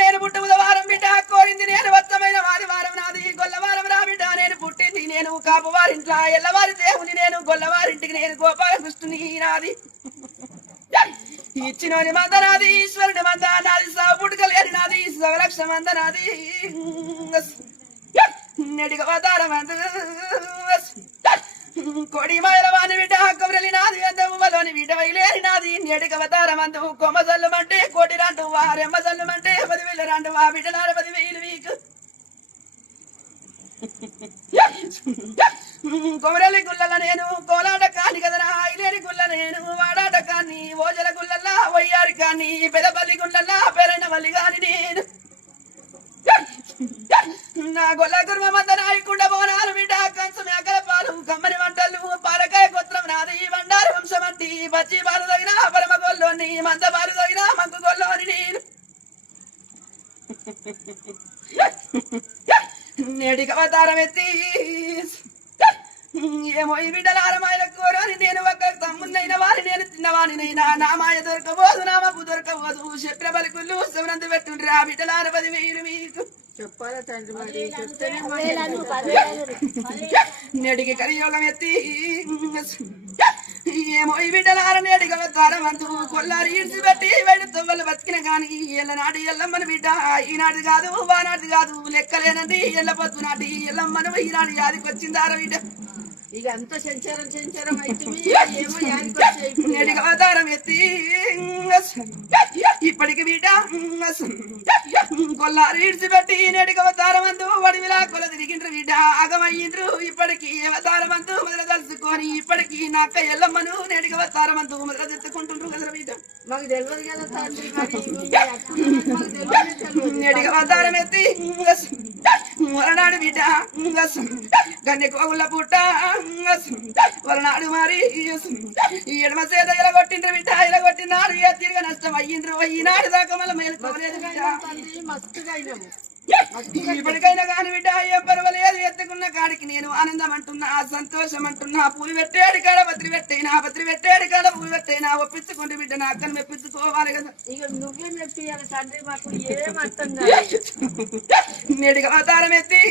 నేను పుట్టు బుధవారం బిడ్డ కోరింది నేను వచ్చమైన వారం నాది గొల్లవారం రా బిడ్డ నేను పుట్టింది నేను కాపువారింట్లా ఎల్లవారి దేవుని నేను గొల్లవారింటికి నేను గోపాలకృష్ణుని నాది ఇచ్చినోని మంద నాది ఈశ్వరుని మంద నాది సాగు పుట్టుకలేని నాది సవలక్ష మంద నాది నెడిగ అవతారం మంద కొడి మాయల వాని బిడ్డ కొమరలి నాది అందములోని బిడ్డ వైలేని నాది నెడిగ అవతారం అందు కొమ్మజల్లు మంటే కోటి రాంటు వారెమ్మజల్లు మంటే 10,000 రాంటు వా బిడ్డలార 10,000 వీకు కొమరలి గుళ్ళల నేను కోలాట కాని కదనా ఐలేని గుళ్ళ నేను వాడాట కాని ఓజల గుళ్ళల్లా వయ్యారి కాని పెదపల్లి గుళ్ళల్లా పెరైన వల్లి కాని నేను నా గొల్ల గుర్మ మంద నాయకుండ బోనాలు బిడ్డ కంచం అకల పాలు కమ్మని వంటలు పాలకాయ గోత్రం నాది బండారు వంశమంటి పచ్చి పాలు తగిన పరమ గొల్లోని మంద పాలు తగిన మంకు గొల్లోని నేను నేడికి అవతారం ఎత్తి ఏమో ఈ బిడ్డలారమాయల కోరని నేను ఒక తమ్మున్నైన వారి నేను తిన్నవాణినైనా నా మాయ దొరకబోదు నా మబ్బు దొరకబోదు చెప్పిన బలికుళ్ళు శివనందు పెట్టుండ్రి ఆ బిడ్డలార 10,000 మీకు చెప్పాలా తండ్రి నేడికి కలియోగం ఎత్తి ఏమో ఈ బిడ్డలార నేడికి అవతారం అందు కొల్లారి ఇడిచిపెట్టి వెడి తొవ్వలు బతికిన గాని ఎల్లనాటి ఎల్లమ్మని బిడ్డ ఈనాటి కాదు వానాటి కాదు లెక్కలేనండి ఎల్లపొద్దు నాటి ఎల్లమ్మను ఈనాడు యాదికి వచ్చిందార బిడ్డ ఇక అంత సంచారం అయితే నేడికి అవతారం ఎత్తి ఇప్పటికి బిడ్డ కొల్లారి ఇడిచిపెట్టి నేడికి అవతారం అందు వడివిలా కొల తిరిగిండ్రు బిడ్డ ఆగమయ్యిండ్రు ఇప్పటికి అవతారం అందు మొదలు తలుచుకొని ఇప్పటికి నాక్క ఎల్లమ్మను నేడికి అవతారం అందు మొదలు తెచ్చుకుంటుండ్రు కదా బిడ్డ మాకు తెలియదు కదా తండ్రి నేడికి అవతారం ఎత్తి వలనాడు బిడ్డ గన్నె కోగుల పుట్ట వలనాడు మరి ఈ ఎడమ చేత ఎలగొట్టిండ్రు బిడ్డ ఎలగొట్టినాడు తిరిగి నష్టం అయ్యిండ్రు ఈనాడు దాకా మళ్ళీ మేలుకోలేదు మస్తుగా ఇప్పటికైనా కాని బిడ్డ ఏం పర్వాలేదు ఎత్తుకున్న కాడికి నేను ఆనందం అంటున్నా సంతోషం అంటున్నా పూలు పెట్టేడు కాడ పత్రి పెట్టేడు కాడ పూలు పెట్టైనా ఒప్పించుకుంటే బిడ్డ నా అక్కను మెప్పించుకోవాలి కదా ఇక నువ్వే మెప్పియాలి తండ్రి మాకు ఏం అర్థం నేడికి అవతారం ఎత్తి